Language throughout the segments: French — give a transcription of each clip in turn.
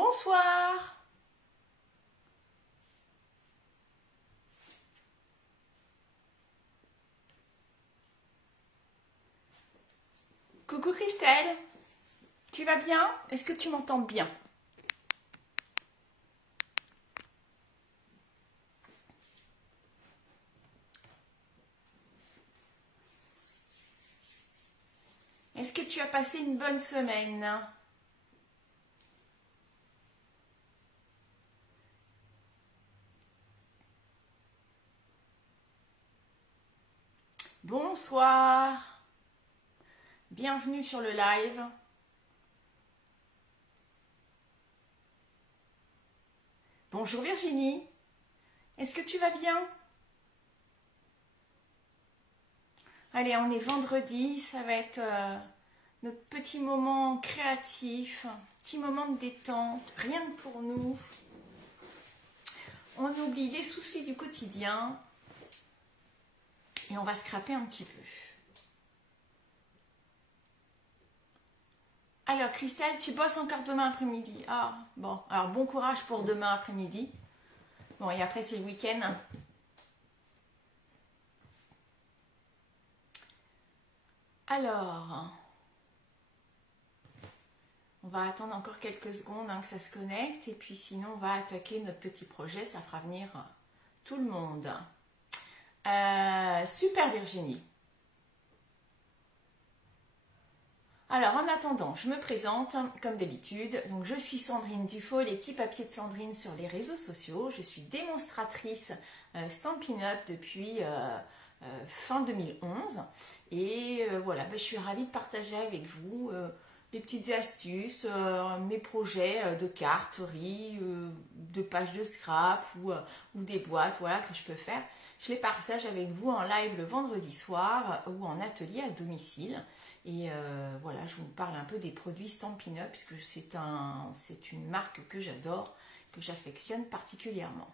Bonsoir. Coucou Christelle, tu vas bien? Est-ce que tu m'entends bien? Est-ce que tu as passé une bonne semaine? Bonsoir. Bienvenue sur le live. Bonjour Virginie. Est-ce que tu vas bien? Allez, on est vendredi, ça va être notre petit moment créatif, petit moment de détente, rien que pour nous. On oublie les soucis du quotidien et on va scraper un petit peu. Alors Christelle, tu bosses encore demain après-midi? Ah, bon, alors bon courage pour demain après-midi. Bon, et après c'est le week-end. Alors, on va attendre encore quelques secondes que ça se connecte et puis sinon on va attaquer notre petit projet, ça fera venir tout le monde. Super Virginie. Alors en attendant, je me présente comme d'habitude. Donc je suis Sandrine Dufaux, les petits papiers de Sandrine sur les réseaux sociaux. Je suis démonstratrice Stampin' Up depuis fin 2011. Et voilà, je suis ravie de partager avec vous des petites astuces, mes projets de carterie, de pages de scrap ou des boîtes voilà, que je peux faire. Je les partage avec vous en live le vendredi soir ou en atelier à domicile. Et voilà, je vous parle un peu des produits Stampin' Up puisque c'est une marque que j'adore, que j'affectionne particulièrement.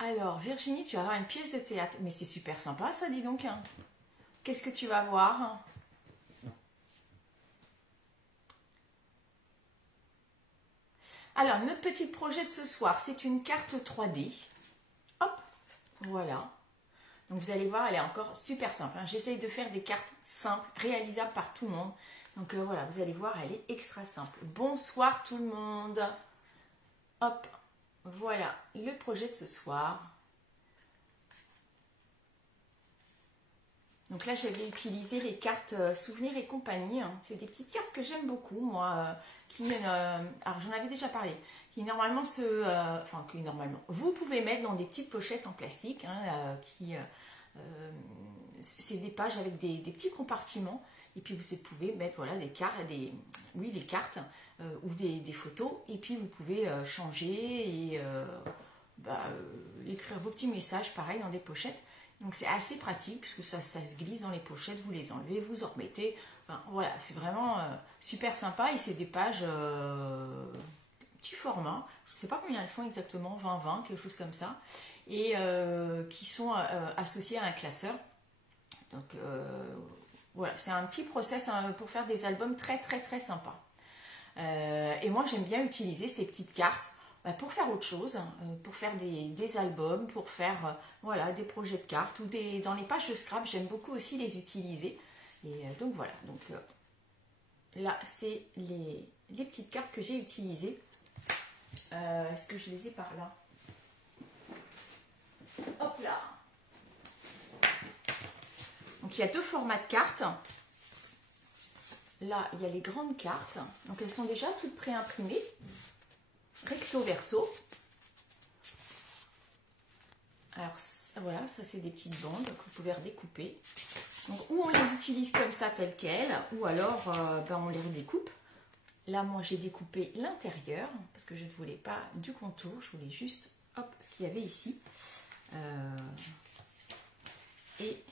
Alors, Virginie, tu vas avoir une pièce de théâtre. Mais c'est super sympa ça, dis donc. Qu'est-ce que tu vas voir? Alors, notre petit projet de ce soir, c'est une carte 3D. Hop, voilà. Donc, vous allez voir, elle est encore super simple. J'essaye de faire des cartes simples, réalisables par tout le monde. Donc, voilà, vous allez voir, elle est extra simple. Bonsoir tout le monde. Hop, voilà le projet de ce soir. Donc là, j'avais utilisé les cartes Souvenirs et compagnie. C'est des petites cartes que j'aime beaucoup, moi. Alors, j'en avais déjà parlé. Qui normalement vous pouvez mettre dans des petites pochettes en plastique. C'est des pages avec des petits compartiments. Et puis, vous pouvez mettre voilà, des cartes, les cartes ou des photos. Et puis, vous pouvez changer et écrire vos petits messages, pareil, dans des pochettes. Donc c'est assez pratique puisque ça se glisse dans les pochettes, vous les enlevez, vous en remettez. Enfin, voilà, c'est vraiment super sympa et c'est des pages petit format. Je ne sais pas combien elles font exactement, 20-20, quelque chose comme ça. Et qui sont associées à un classeur. Donc voilà, c'est un petit process pour faire des albums très très très sympas. Et moi j'aime bien utiliser ces petites cartes pour faire autre chose, pour faire des albums, pour faire voilà, des projets de cartes ou dans les pages de scrap, j'aime beaucoup aussi les utiliser. Et donc voilà, donc là c'est les petites cartes que j'ai utilisées. Est-ce que je les ai par là? Hop là. Donc il y a deux formats de cartes. Là il y a les grandes cartes, donc elles sont déjà toutes pré-imprimées. Recto verso. Alors voilà, ça c'est des petites bandes que vous pouvez redécouper. Donc ou on les utilise comme ça telles quelles, ou alors on les redécoupe. Là moi j'ai découpé l'intérieur parce que je ne voulais pas du contour, je voulais juste hop ce qu'il y avait ici. Et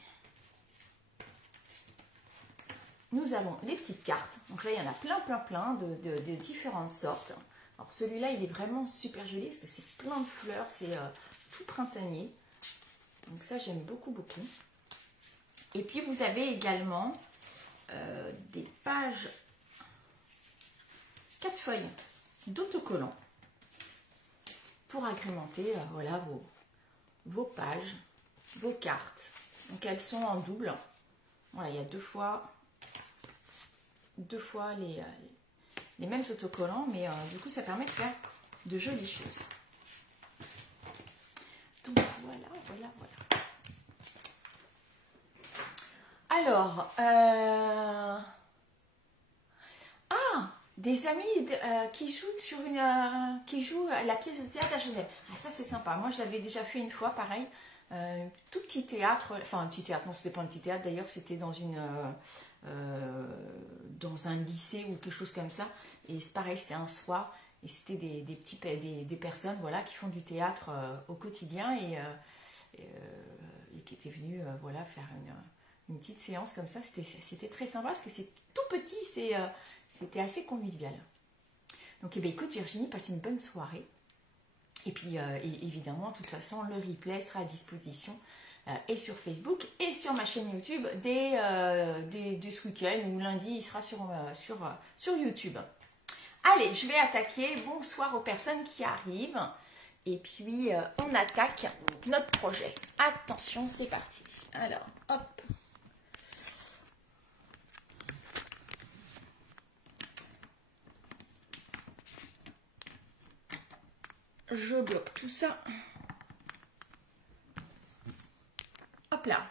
nous avons les petites cartes. Donc là il y en a plein de différentes sortes. Alors celui-là, il est vraiment super joli parce que c'est plein de fleurs, c'est tout printanier. Donc ça, j'aime beaucoup, beaucoup. Et puis vous avez également des pages, 4 feuilles d'autocollants pour agrémenter voilà, vos pages, vos cartes. Donc elles sont en double. Voilà, il y a deux fois les mêmes autocollants, mais du coup ça permet de faire de jolies choses. Donc voilà. Alors, des amis qui jouent à la pièce de théâtre à Genève. Ah, ça c'est sympa. Moi je l'avais déjà fait une fois, pareil. Tout petit théâtre, enfin un petit théâtre, non c'était pas un petit théâtre d'ailleurs, c'était dans dans un lycée ou quelque chose comme ça. Et c'est pareil, c'était un soir et c'était des personnes voilà, qui font du théâtre au quotidien et qui étaient venues voilà, faire une petite séance comme ça. C'était très sympa parce que c'est tout petit, c'était assez convivial. Donc écoute Virginie, passe une bonne soirée. Et puis évidemment, de toute façon, le replay sera à disposition et sur Facebook et sur ma chaîne YouTube dès ce week-end ou lundi, il sera sur YouTube. Allez, je vais attaquer. Bonsoir aux personnes qui arrivent. Et puis, on attaque notre projet. Attention, c'est parti. Alors, hop. Je bloque tout ça. Hop là.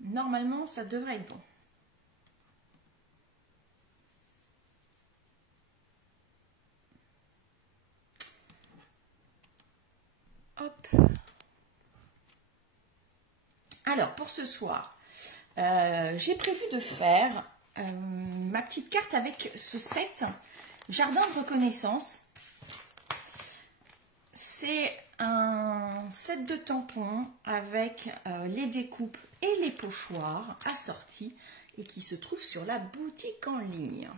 Normalement, ça devrait être bon. Hop. Alors, pour ce soir, j'ai prévu de faire ma petite carte avec ce set Jardin de reconnaissance. C'est un set de tampons avec les découpes et les pochoirs assortis et qui se trouve sur la boutique en ligne.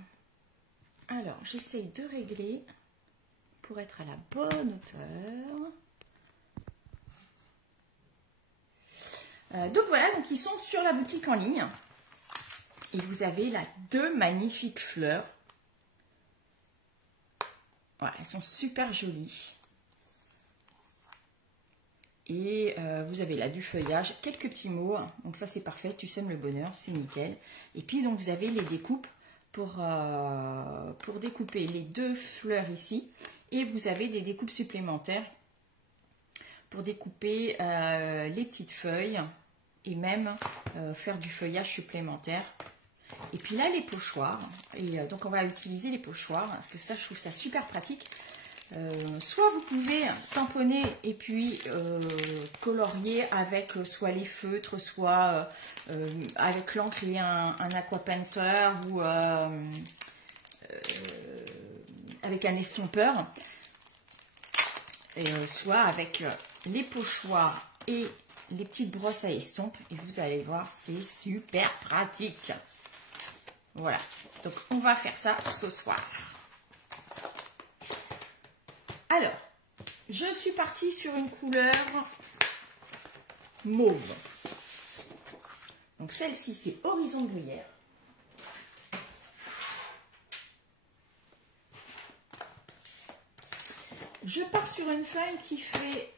Alors, j'essaye de régler pour être à la bonne hauteur. Donc voilà, donc ils sont sur la boutique en ligne. Et vous avez là 2 magnifiques fleurs. Voilà, elles sont super jolies. Et vous avez là du feuillage, quelques petits mots. Donc ça c'est parfait, tu sèmes le bonheur, c'est nickel. Et puis donc vous avez les découpes pour découper les 2 fleurs ici. Et vous avez des découpes supplémentaires pour découper les petites feuilles et même faire du feuillage supplémentaire. Et puis là les pochoirs, et donc on va utiliser les pochoirs parce que ça je trouve ça super pratique. Soit vous pouvez tamponner et puis colorier avec soit les feutres, soit avec l'encre et un aqua painter ou avec un estompeur, et soit avec les pochoirs et les petites brosses à estompe, et vous allez voir, c'est super pratique. Voilà, donc on va faire ça ce soir. Alors, je suis partie sur une couleur mauve. Donc celle-ci, c'est Horizon de Gruyère. Je pars sur une feuille qui fait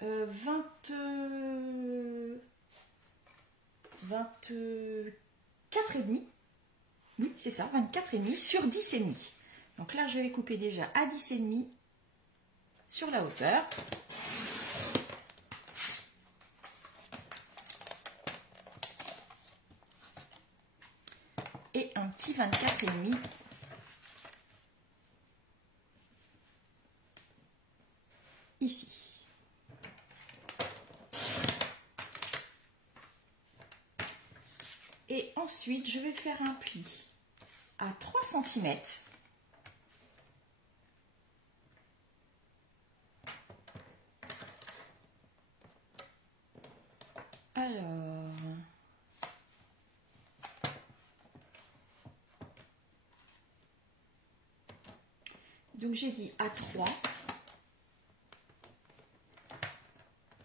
24,5. Oui, c'est ça, 24,5 sur 10,5. Donc là, je vais couper déjà à 10,5 sur la hauteur. Et un petit 24,5 ici. Et ensuite, je vais faire un pli à 3 cm. Alors, donc j'ai dit à 3.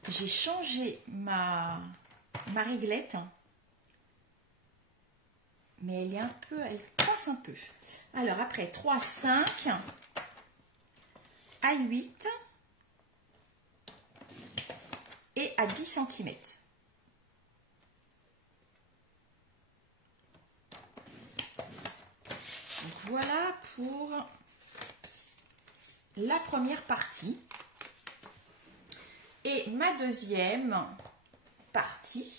J'ai changé ma ma réglette. Mais elle est un peu, elle coince un peu. Alors après 3, 5 à 8 et à 10 cm. Donc voilà pour la première partie. Et ma deuxième partie,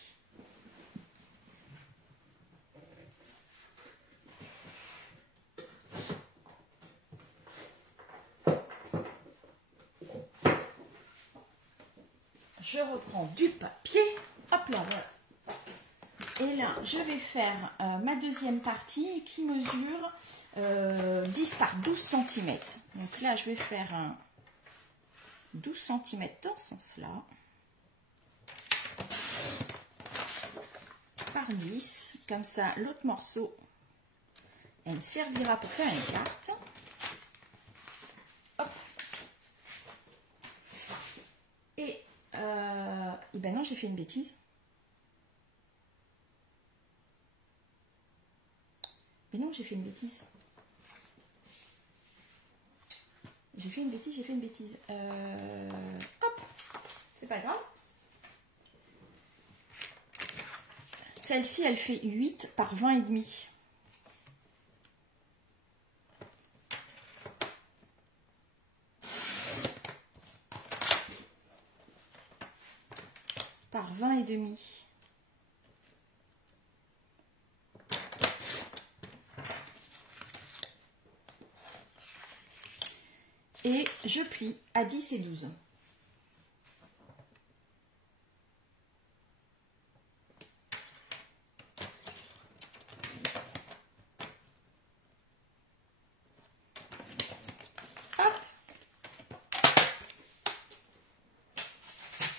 je reprends du papier, hop là, voilà. Et là, je vais faire ma deuxième partie qui mesure 10 par 12 cm. Donc là, je vais faire un 12 cm dans ce sens-là. Par 10. Comme ça, l'autre morceau, elle me servira pour faire une carte. Hop. Et ben non, j'ai fait une bêtise. Mais non, j'ai fait une bêtise. J'ai fait une bêtise. Hop, c'est pas grave. Celle-ci, elle fait 8 par 20 et demi. Par 20 et demi. Et je plie à 10 et 12. Hop.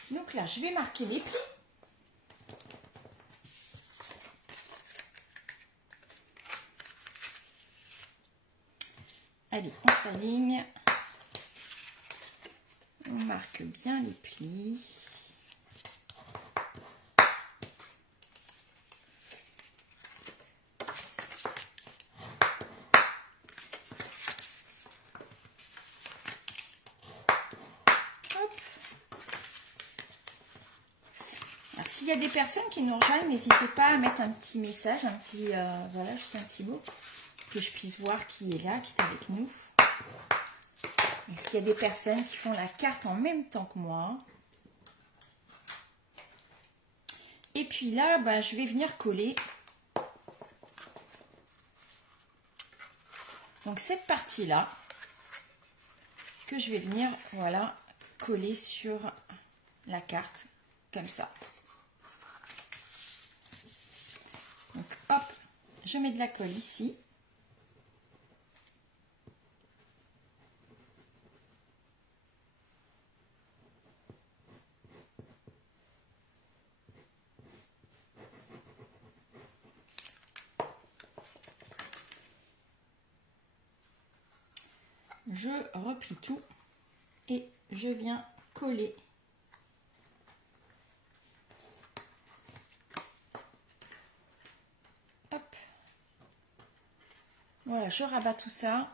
Donc là, je vais marquer les plis. Allez, on s'aligne. On marque bien les plis. Hop. Alors, s'il y a des personnes qui nous rejoignent, n'hésitez pas à mettre un petit message, un petit, voilà, juste un petit mot, que je puisse voir qui est là, qui est avec nous. Est-ce qu'il y a des personnes qui font la carte en même temps que moi? Et puis là, bah, je vais venir coller. Donc cette partie-là, que je vais venir, voilà, coller sur la carte, comme ça. Donc hop, je mets de la colle ici. Je replie tout et je viens coller. Hop. Voilà, je rabats tout ça.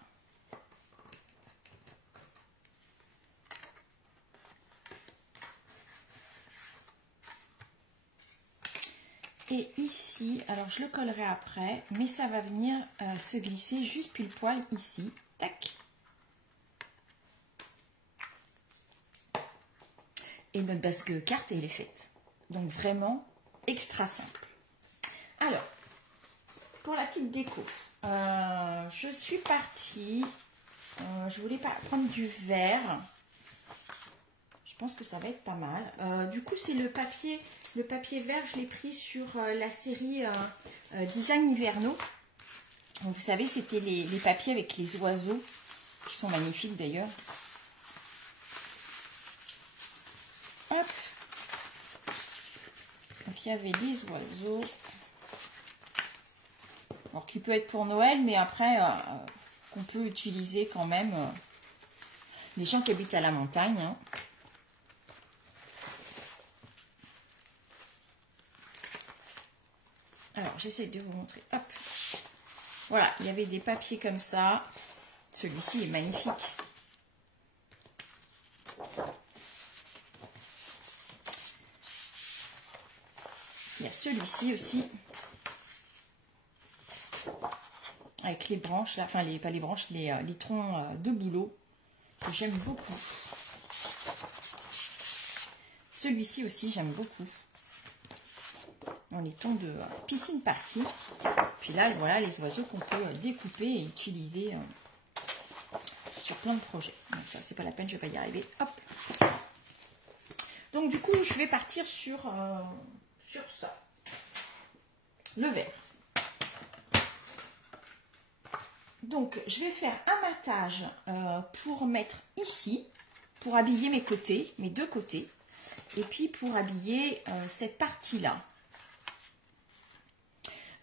Et ici, alors je le collerai après, mais ça va venir se glisser juste pile poil ici. Tac. Et notre basque carte, elle est faite. Donc vraiment extra simple. Alors, pour la petite déco, je suis partie, je voulais pas prendre du vert. Je pense que ça va être pas mal. Du coup, c'est le papier vert, je l'ai pris sur la série Design Hivernaux. Donc, vous savez, c'était les papiers avec les oiseaux, qui sont magnifiques d'ailleurs. Hop. Donc il y avait les oiseaux. Alors qui peut être pour Noël, mais après qu'on peut utiliser quand même les gens qui habitent à la montagne. Hein. Alors, j'essaie de vous montrer. Hop. Voilà, il y avait des papiers comme ça. Celui-ci est magnifique. Il y a celui-ci aussi. Avec les branches, là, enfin, pas les branches, les troncs de bouleau. Que j'aime beaucoup. Celui-ci aussi, j'aime beaucoup. Dans les tons de piscine party. Puis là, voilà les oiseaux qu'on peut découper et utiliser sur plein de projets. Donc ça, c'est pas la peine, je vais pas y arriver. Hop. Donc du coup, je vais partir sur ça. Le vert. Donc, je vais faire un matage pour mettre ici, pour habiller mes côtés, mes deux côtés. Et puis pour habiller cette partie-là.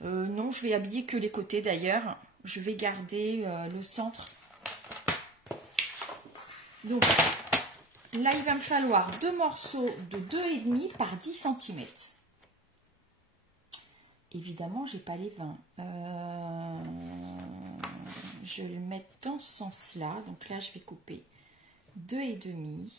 Non, je vais habiller que les côtés d'ailleurs. Je vais garder le centre. Donc là, il va me falloir deux morceaux de 2,5 par 10 cm. Évidemment, j'ai pas les 20. Je vais le mettre dans ce sens-là. Donc là, je vais couper 2,5.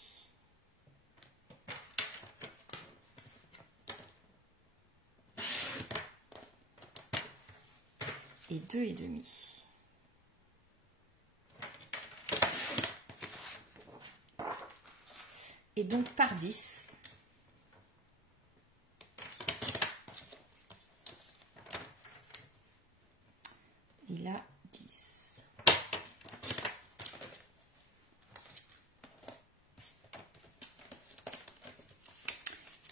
Et 2,5. Et donc par 10. Et là, 10.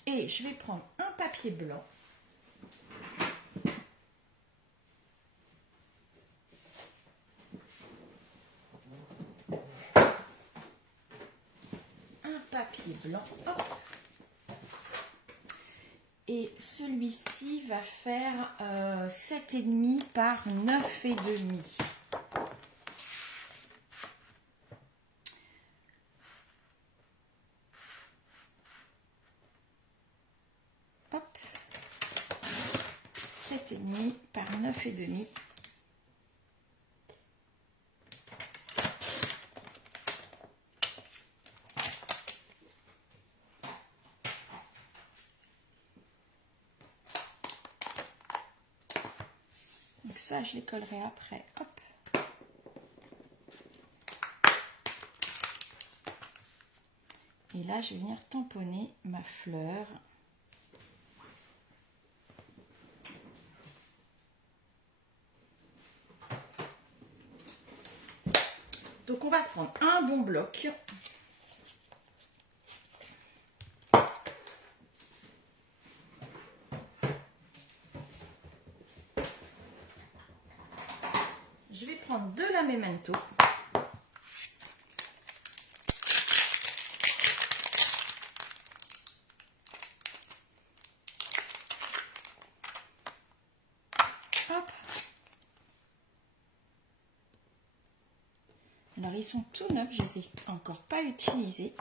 Et je vais prendre un papier blanc. Papier blanc, hop. Et celui-ci va faire 7,5 par 9,5. Hop. 7,5 par 9,5. Ça, je les collerai après. Hop. Et là, je vais venir tamponner ma fleur. Donc, on va se prendre un bon bloc. Je vais prendre de la Memento. Hop. Alors, ils sont tout neufs, je ne les ai encore pas utilisés.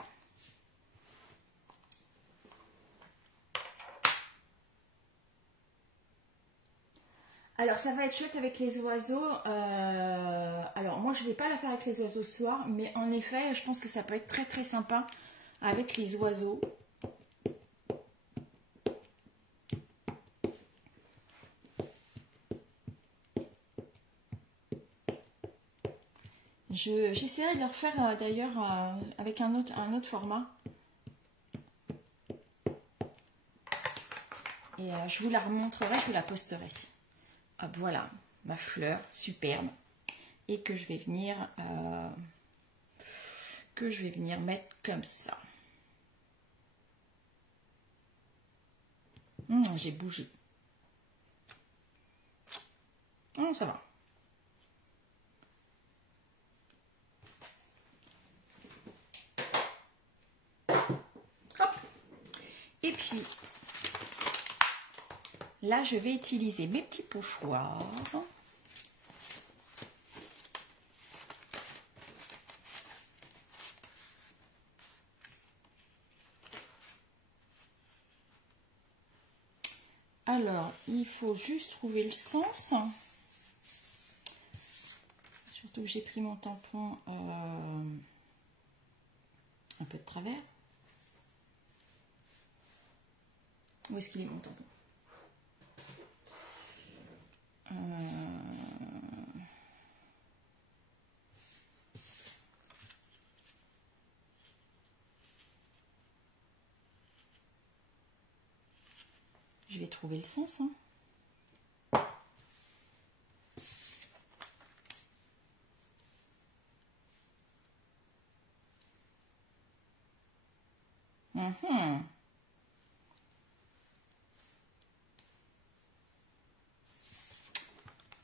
Alors, ça va être chouette avec les oiseaux. Alors, moi, je ne vais pas la faire avec les oiseaux ce soir, mais en effet, je pense que ça peut être très, très sympa avec les oiseaux. J'essaierai de le refaire d'ailleurs avec un autre format. Et je vous la remontrerai, je vous la posterai. Hop, voilà, ma fleur superbe. Et que je vais venir mettre comme ça. J'ai bougé. Ça va. Hop. Et puis, là, je vais utiliser mes petits pochoirs. Alors, il faut juste trouver le sens. Surtout que j'ai pris mon tampon un peu de travers. Où est-ce qu'il est mon tampon? Je vais trouver le sens. Hein.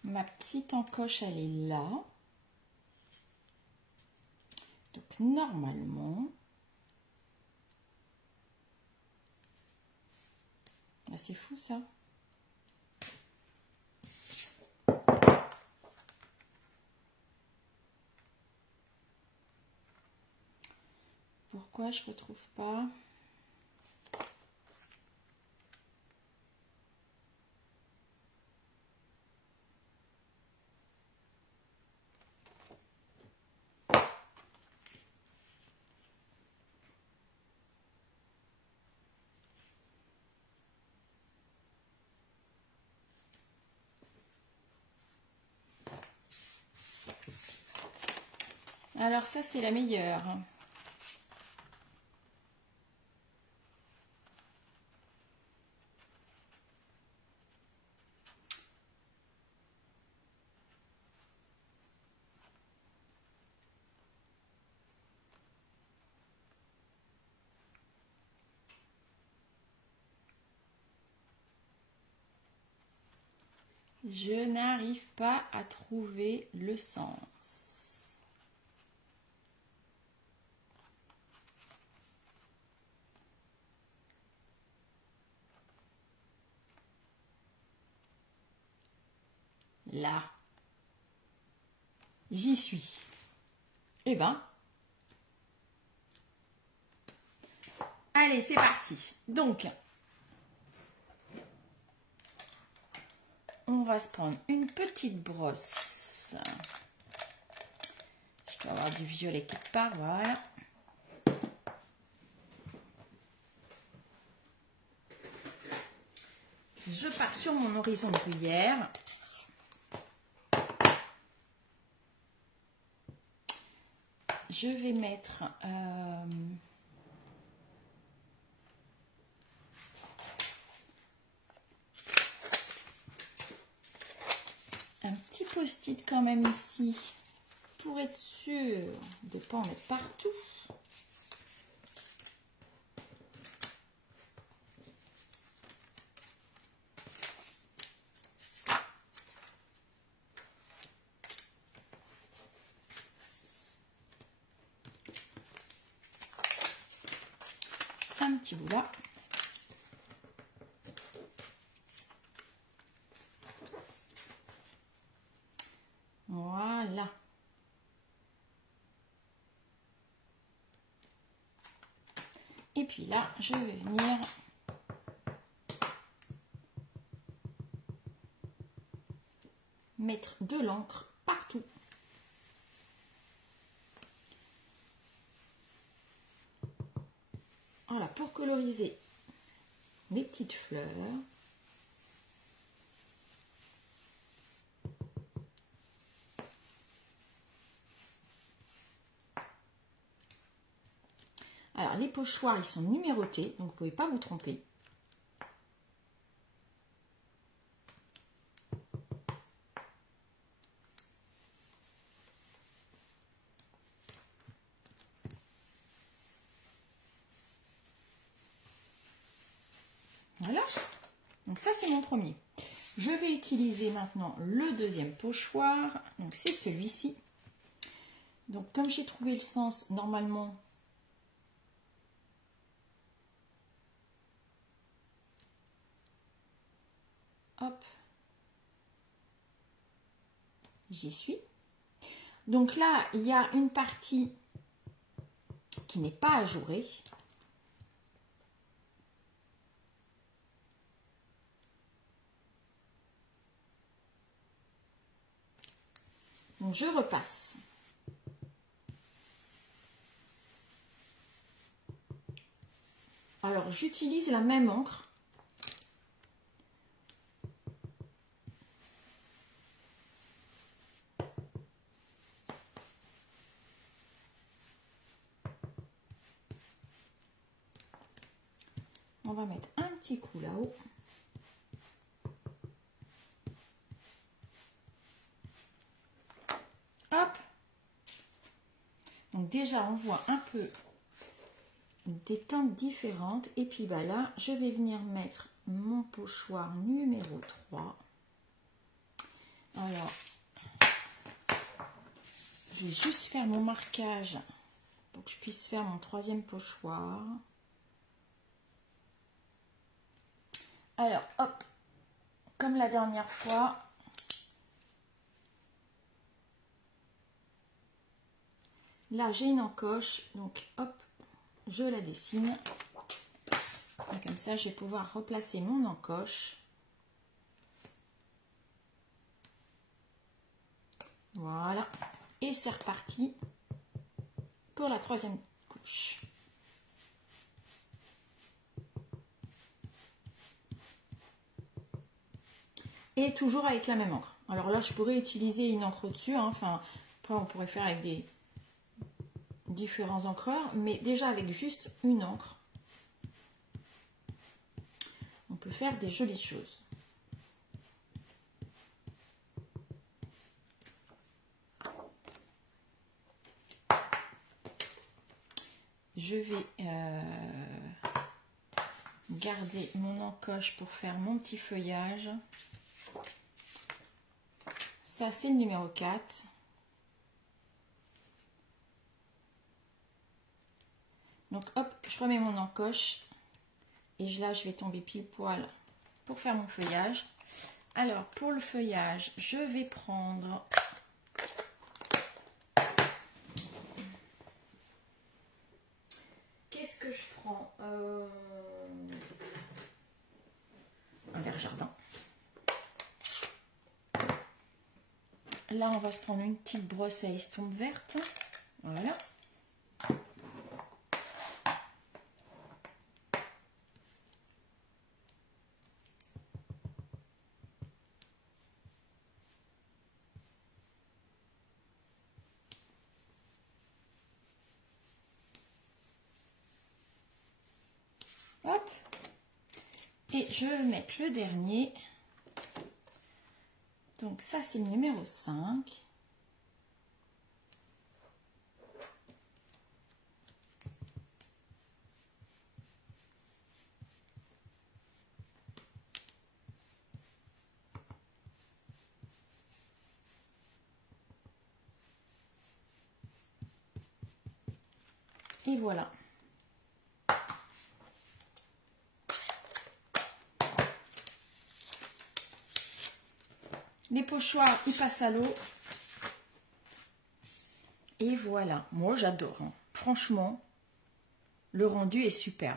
Ma petite encoche, elle est là. Donc, normalement, là, c'est fou, ça. Pourquoi je retrouve pas? Alors ça, c'est la meilleure. Je n'arrive pas à trouver le sens. Là. J'y suis. Eh ben. Allez, c'est parti. Donc, on va se prendre une petite brosse. Je dois avoir du violet quelque part, voilà. Je pars sur mon horizon de bruyère. Je vais mettre un petit post-it quand même ici pour être sûr de ne pas en mettre partout. Un petit bout là. Voilà. Et puis là, je vais venir mettre de l'encre partout. Voilà, pour coloriser mes petites fleurs. Alors, les pochoirs, ils sont numérotés, donc vous ne pouvez pas vous tromper. Voilà, donc ça c'est mon premier. Je vais utiliser maintenant le deuxième pochoir, donc c'est celui-ci. Donc comme j'ai trouvé le sens, normalement, hop, j'y suis. Donc là, il y a une partie qui n'est pas ajourée. Donc je repasse. Alors j'utilise la même encre. On va mettre un petit coup là-haut. Hop. Donc déjà on voit un peu des teintes différentes. Et puis bah là, je vais venir mettre mon pochoir numéro 3. Alors, je vais juste faire mon marquage pour que je puisse faire mon troisième pochoir. Alors, hop, comme la dernière fois, là j'ai une encoche, donc hop, je la dessine. Et comme ça, je vais pouvoir replacer mon encoche. Voilà, et c'est reparti pour la troisième couche. Et toujours avec la même encre. Alors là, je pourrais utiliser une encre au-dessus. Hein. Enfin, après, on pourrait faire avec des différents encreurs. Mais déjà, avec juste une encre, on peut faire des jolies choses. Je vais garder mon encoche pour faire mon petit feuillage. Ça, c'est le numéro 4. Donc, hop, je remets mon encoche. Et là, je vais tomber pile poil pour faire mon feuillage. Alors, pour le feuillage, je vais prendre... Qu'est-ce que je prends un verre jardin. Là, on va se prendre une petite brosse à estompe verte. Voilà. Hop. Et je vais mettre le dernier. Donc ça, c'est le numéro 5. Et voilà. Les pochoirs, ils passent à l'eau. Et voilà. Moi, j'adore. Hein. Franchement, le rendu est super.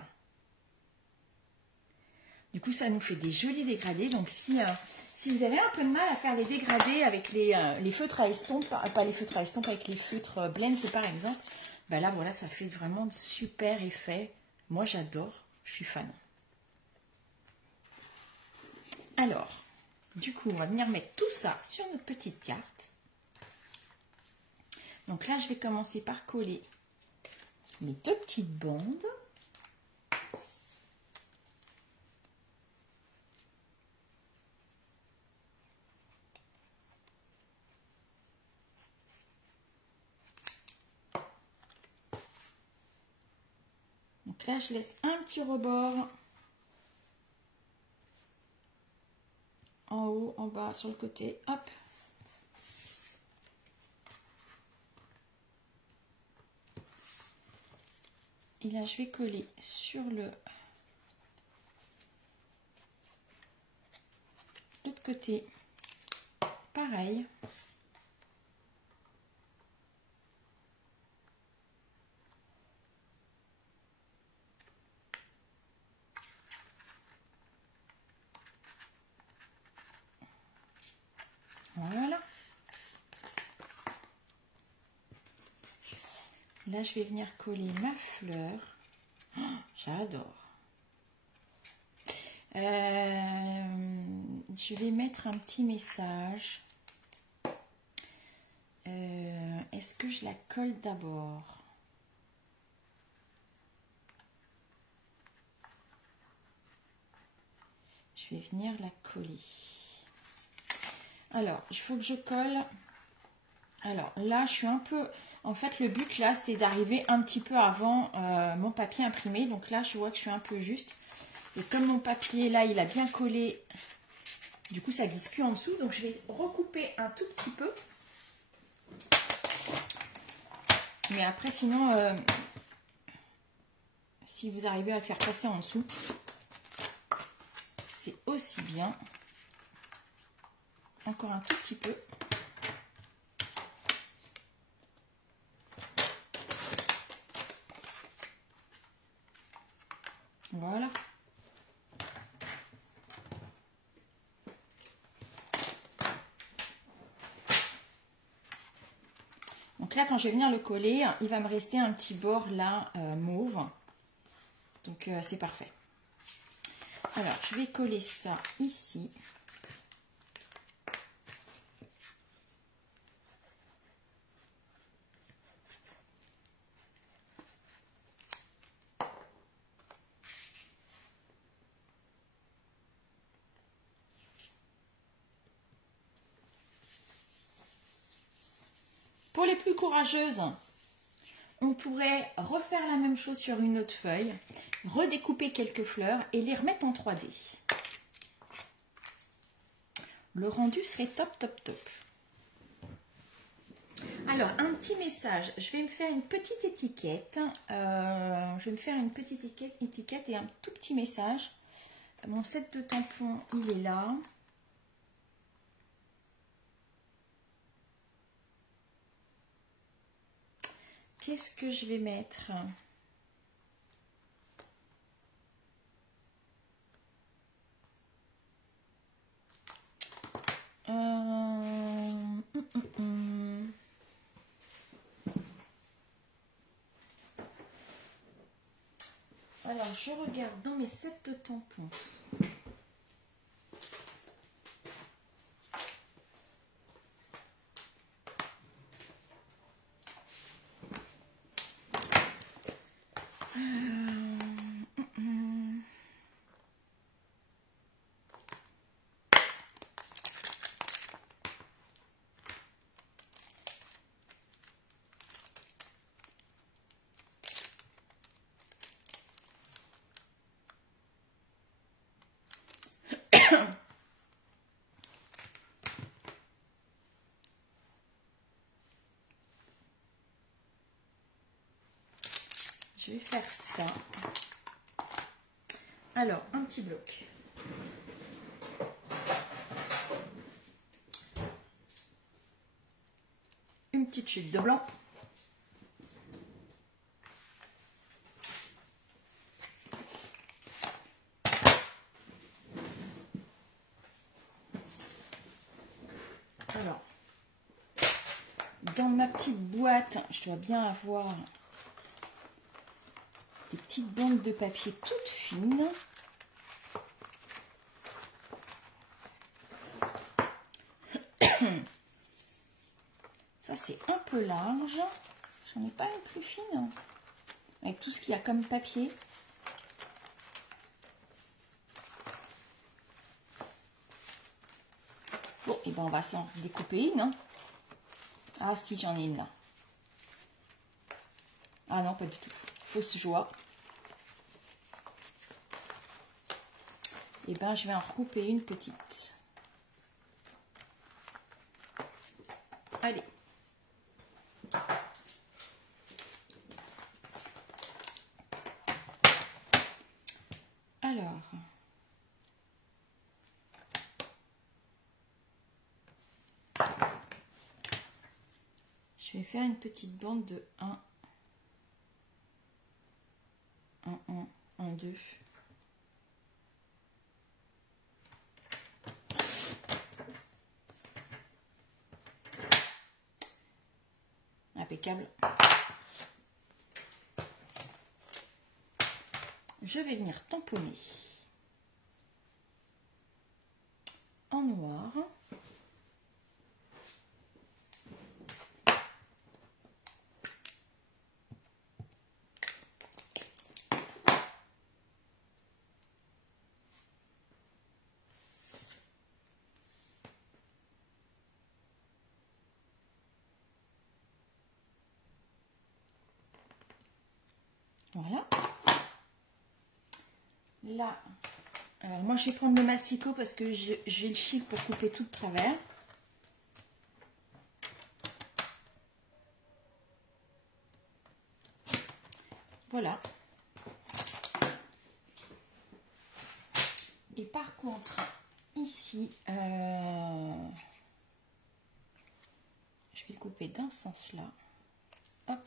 Du coup, ça nous fait des jolis dégradés. Donc, si vous avez un peu de mal à faire les dégradés avec les feutres à estompe, pas les feutres à estompe, avec les feutres blends par exemple, ben là, voilà, ça fait vraiment de super effets. Moi, j'adore. Je suis fan. Alors, du coup, on va venir mettre tout ça sur notre petite carte. Donc là, je vais commencer par coller mes deux petites bandes. Donc là, je laisse un petit rebord en haut, en bas, sur le côté. Hop. Et là, je vais coller sur l'autre côté. Pareil. Voilà. là, je vais venir coller ma fleur. Oh, j'adore. Je vais mettre un petit message. Est-ce que je la colle d'abord? Je vais venir la coller. Alors, il faut que je colle. Alors là, je suis un peu... En fait, le but là, c'est d'arriver un petit peu avant mon papier imprimé. Donc là, je vois que je suis un peu juste. Et comme mon papier là, il a bien collé, du coup, ça glisse plus en dessous. Donc, je vais recouper un tout petit peu. Mais après, sinon, si vous arrivez à le faire passer en dessous, c'est aussi bien. Encore un tout petit peu. Voilà. Donc là, quand je vais venir le coller, il va me rester un petit bord là, mauve. Donc, c'est parfait. Alors, je vais coller ça ici. Pour les plus courageuses, on pourrait refaire la même chose sur une autre feuille, redécouper quelques fleurs et les remettre en 3D. Le rendu serait top, top, top. Alors, un petit message. Je vais me faire une petite étiquette. Je vais me faire une petite étiquette et un tout petit message. Mon set de tampons, il est là. Qu'est-ce que je vais mettre? Alors, je regarde dans mes sets de tampons. Je vais faire ça. Alors, un petit bloc. Une petite chute de blanc. Alors, dans ma petite boîte, je dois bien avoir des petites bandes de papier toutes fines. Ça, c'est un peu large. J'en ai pas une plus fine. Avec tout ce qu'il y a comme papier. Bon, et ben on va s'en découper une. Hein. Ah si, j'en ai une là. Ah non, pas du tout. Fausse joie. Et ben je vais en recouper une petite. Allez. Alors. Je vais faire une petite bande de 1, 2. Impeccable. je vais venir tamponner en noir. Voilà. Là, alors moi je vais prendre le massicot parce que j'ai le chic pour couper tout de travers. Voilà. Et par contre, ici, je vais le couper d'un sens là. Hop.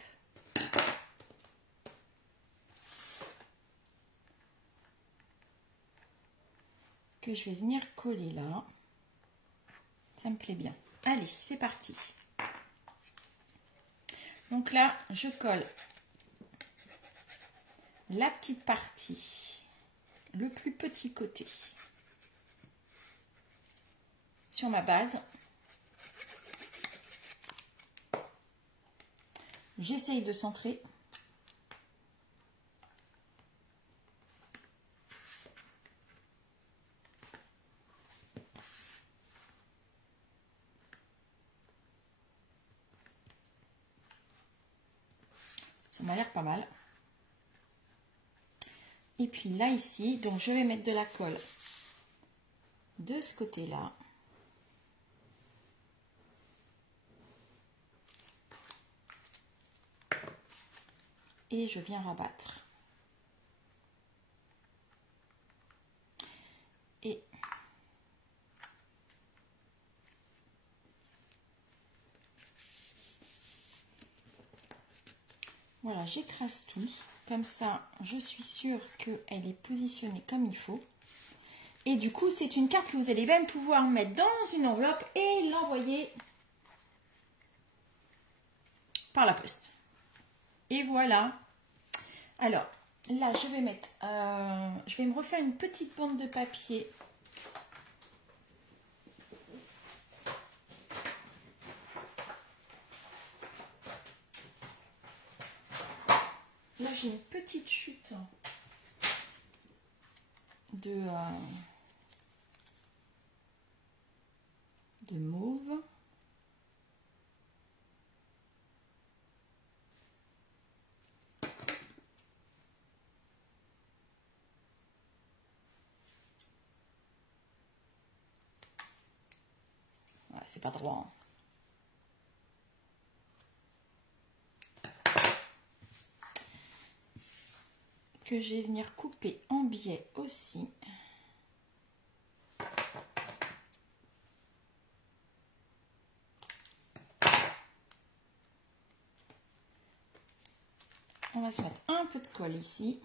Que je vais venir coller là. Ça me plaît bien. Allez, c'est parti. Donc là, je colle la petite partie, le plus petit côté, sur ma base. J'essaye de centrer. Ça m'a l'air pas mal. Et puis là, ici, donc je vais mettre de la colle de ce côté-là. Et je viens rabattre. Et voilà, j'écrase tout. Comme ça, je suis sûre qu'elle est positionnée comme il faut. Et du coup, c'est une carte que vous allez même pouvoir mettre dans une enveloppe et l'envoyer par la poste. Et voilà. Alors, là, je vais mettre... je vais me refaire une petite bande de papier. Là, j'ai une petite chute de mauve. Ouais, c'est pas droit. Que je vais venir couper en biais aussi. On va se mettre un peu de colle ici.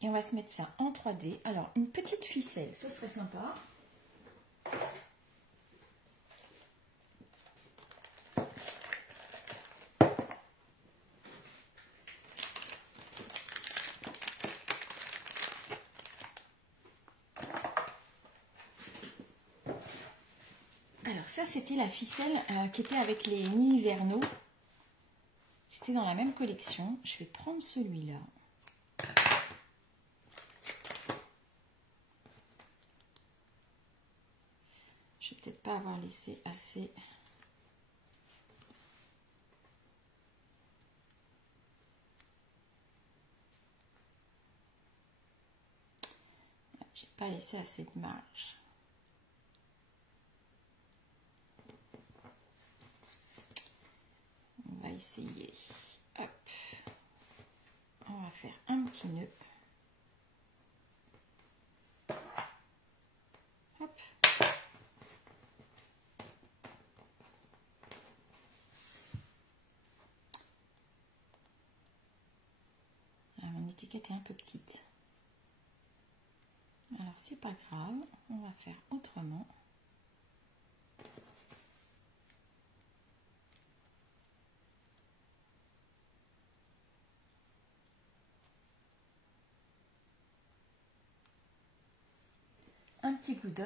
Et on va se mettre ça en 3D. Alors, une petite ficelle, ça serait sympa. Alors ça, c'était la ficelle qui était avec les nids hivernaux. C'était dans la même collection. Je vais prendre celui-là. Je vais peut-être pas avoir laissé assez. J'ai pas laissé assez de marge. On va essayer. Hop. On va faire un petit nœud. Hop. l'étiquette est un peu petite. Alors c'est pas grave, on va faire autrement. Un petit Glue Dots.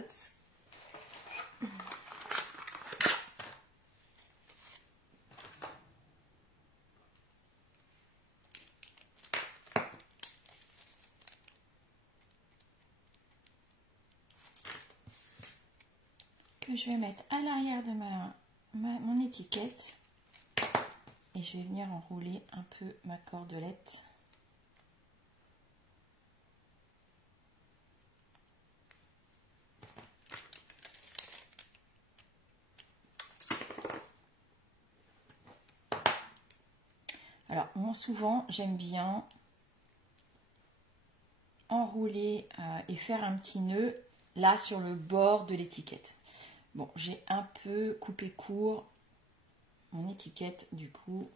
Que je vais mettre à l'arrière de mon étiquette et je vais venir enrouler un peu ma cordelette. Alors, moi souvent j'aime bien enrouler et faire un petit nœud là sur le bord de l'étiquette. Bon, j'ai un peu coupé court mon étiquette, du coup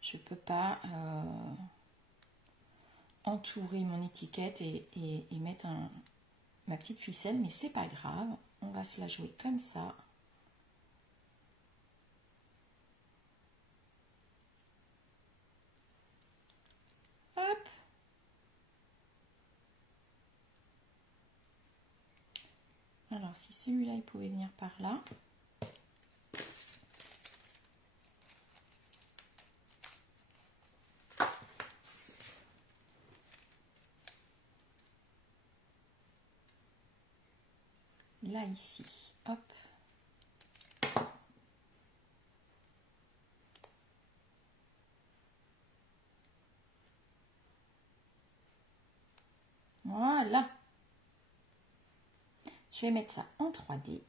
je peux pas entourer mon étiquette et mettre ma petite ficelle, mais c'est pas grave, on va se la jouer comme ça. Hop. Alors si celui-là il pouvait venir par là. Là ici, hop. Voilà. Je vais mettre ça en 3D.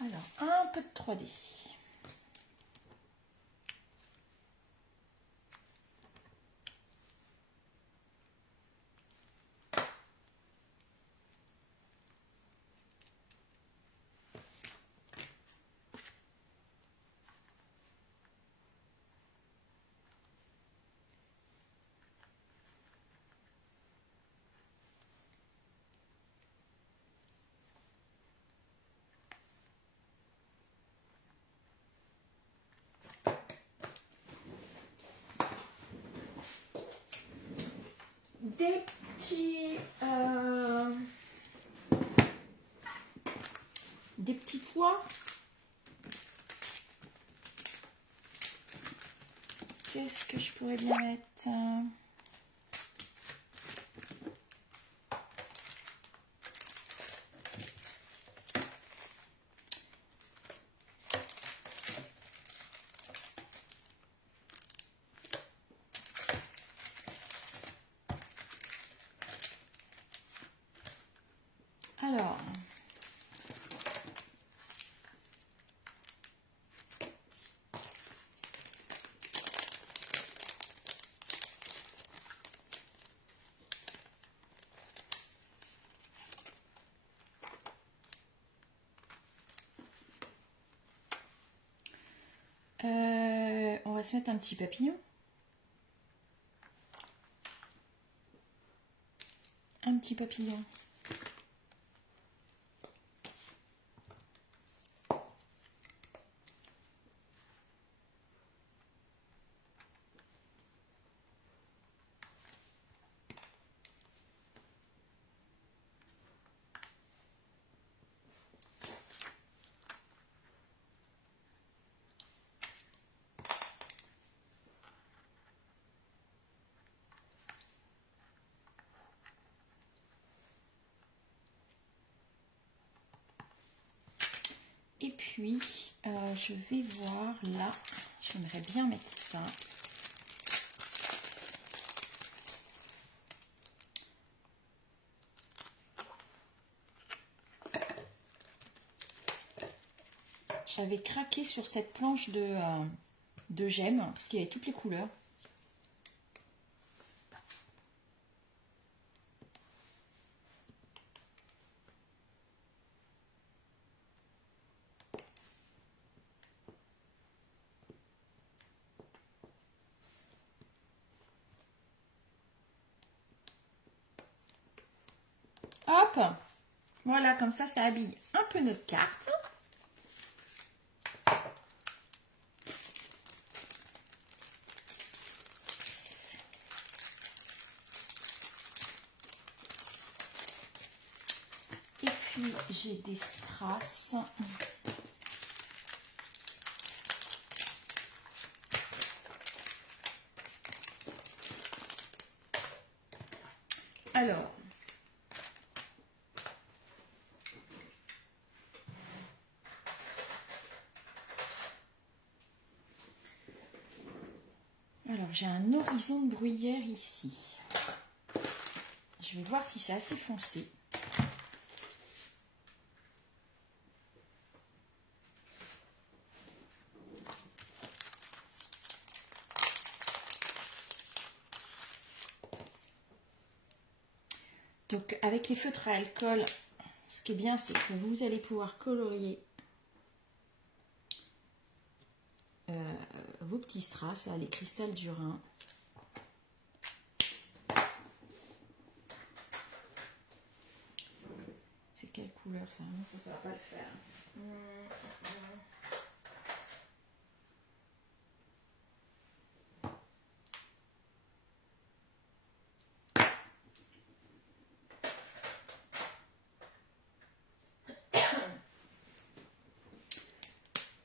Alors, un peu de 3D. Des petits pois. Qu'est-ce que je pourrais bien mettre? Alors, on va se mettre un petit papillon. Un petit papillon. Et puis, je vais voir là, j'aimerais bien mettre ça. J'avais craqué sur cette planche de gemmes, parce qu'il y avait toutes les couleurs. Hop, voilà, comme ça habille un peu notre carte. Et puis, j'ai des strass. Alors, j'ai un horizon de bruyère ici. Je vais voir si c'est assez foncé. Donc, avec les feutres à alcool, ce qui est bien, c'est que vous allez pouvoir colorier vos petits strass, là, les cristals du Rhin. C'est quelle couleur ça? Non, ça va pas le faire.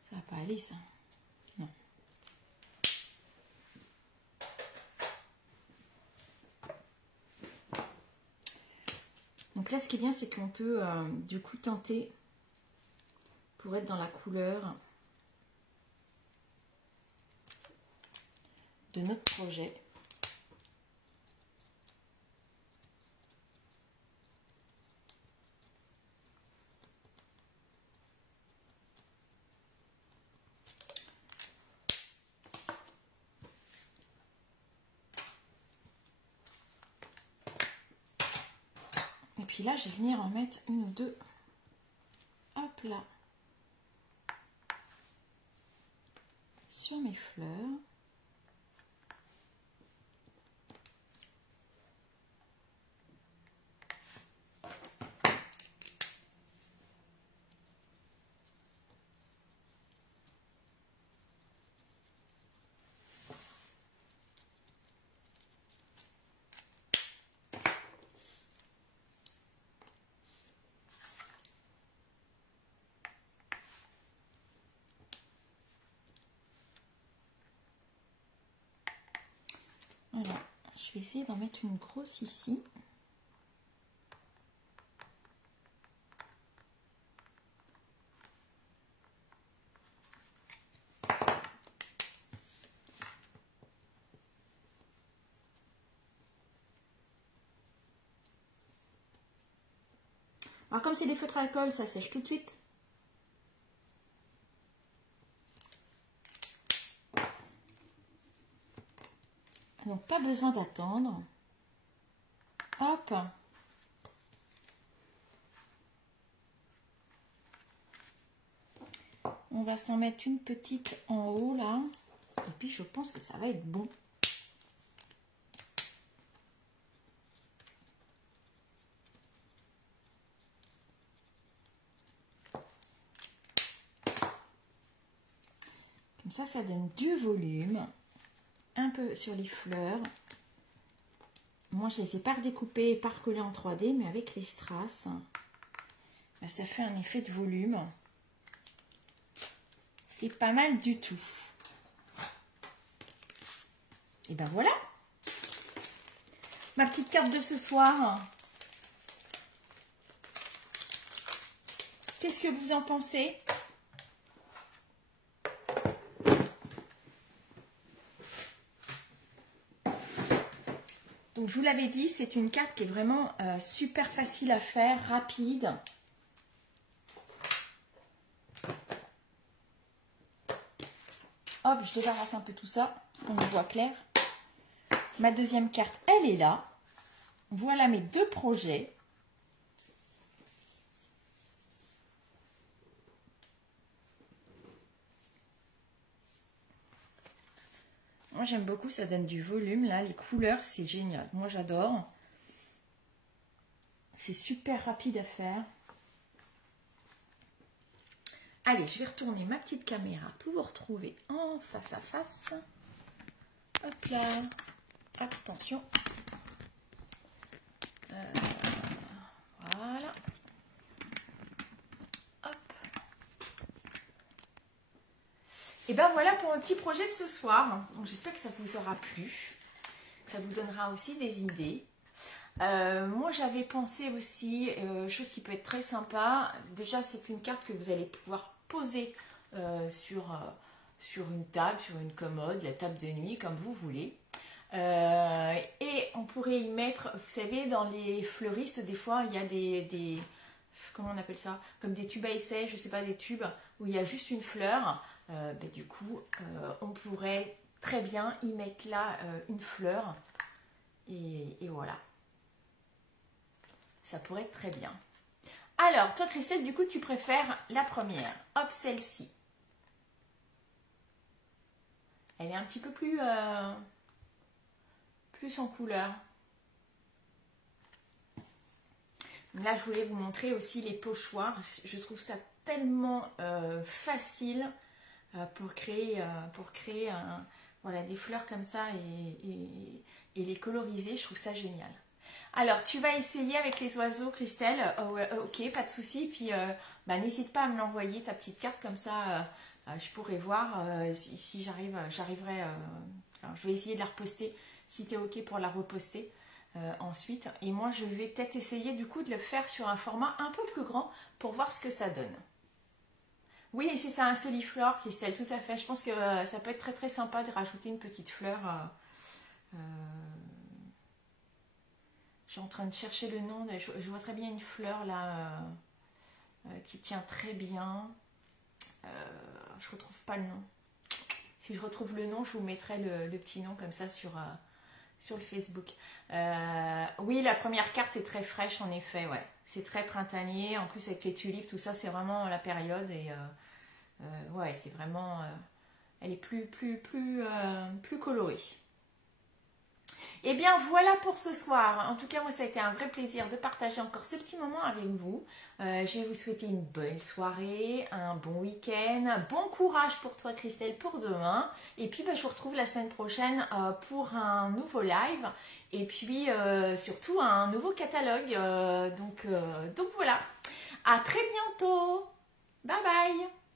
Ça va pas aller, ça. Non. Donc là, ce qui est bien, c'est qu'on peut du coup tenter pour être dans la couleur de notre projet. Et puis là, je vais venir en mettre une ou deux. Hop là. Sur mes fleurs. Voilà, je vais essayer d'en mettre une grosse ici. Alors comme c'est des feutres à alcool, ça sèche tout de suite. Donc pas besoin d'attendre. Hop. On va s'en mettre une petite en haut là. Et puis je pense que ça va être bon. Comme ça donne du volume. Un peu sur les fleurs. Moi, je ne les ai pas redécoupées et pas recollées en 3D, mais avec les strass, ben, ça fait un effet de volume. C'est pas mal du tout. Et ben voilà, ma petite carte de ce soir. Qu'est-ce que vous en pensez ? Donc, je vous l'avais dit, c'est une carte qui est vraiment super facile à faire, rapide. Hop, je débarrasse un peu tout ça, on y voit clair. Ma deuxième carte, elle est là. Voilà mes deux projets. Moi, j'aime beaucoup, ça donne du volume. Là, les couleurs, c'est génial. Moi, j'adore. C'est super rapide à faire. Allez, je vais retourner ma petite caméra pour vous retrouver en face à face. Hop là. Attention. Voilà. Hop. Et ben voilà pour mon petit projet de ce soir. J'espère que ça vous aura plu. Que ça vous donnera aussi des idées. Moi j'avais pensé aussi, chose qui peut être très sympa. Déjà c'est une carte que vous allez pouvoir poser sur une table, sur une commode, la table de nuit, comme vous voulez. Et on pourrait y mettre, vous savez, dans les fleuristes, des fois, il y a des comment on appelle ça? Comme des tubes à essai, je sais pas, des tubes où il y a juste une fleur. Du coup, on pourrait très bien y mettre là une fleur. Et voilà. Ça pourrait être très bien. Alors, toi, Christelle, du coup, tu préfères la première. Hop, celle-ci. Elle est un petit peu plus en couleur. Là, je voulais vous montrer aussi les pochoirs. Je trouve ça tellement facile pour créer voilà, des fleurs comme ça et les coloriser. Je trouve ça génial. Alors, tu vas essayer avec les oiseaux, Christelle. Ok, pas de souci. Puis, n'hésite pas à me l'envoyer, ta petite carte, comme ça, je pourrais voir si j'arriverai. Je vais essayer de la reposter, si tu es ok pour la reposter ensuite. Et moi, je vais peut-être essayer du coup de le faire sur un format un peu plus grand pour voir ce que ça donne. Oui, c'est ça, un soliflore, Christelle, tout à fait. Je pense que ça peut être très très sympa de rajouter une petite fleur. Je suis en train de chercher le nom. Je vois très bien une fleur là qui tient très bien. Je retrouve pas le nom. Si je retrouve le nom, je vous mettrai le petit nom comme ça sur le Facebook. Oui, la première carte est très fraîche en effet. Ouais, c'est très printanier. En plus avec les tulipes, tout ça, c'est vraiment la période et ouais, c'est vraiment. Elle est plus colorée. Et bien voilà pour ce soir. En tout cas, moi, ça a été un vrai plaisir de partager encore ce petit moment avec vous. Je vais vous souhaiter une bonne soirée, un bon week-end, bon courage pour toi, Christelle, pour demain. Et puis, je vous retrouve la semaine prochaine pour un nouveau live. Et puis, surtout, un nouveau catalogue. Donc voilà. À très bientôt. Bye bye.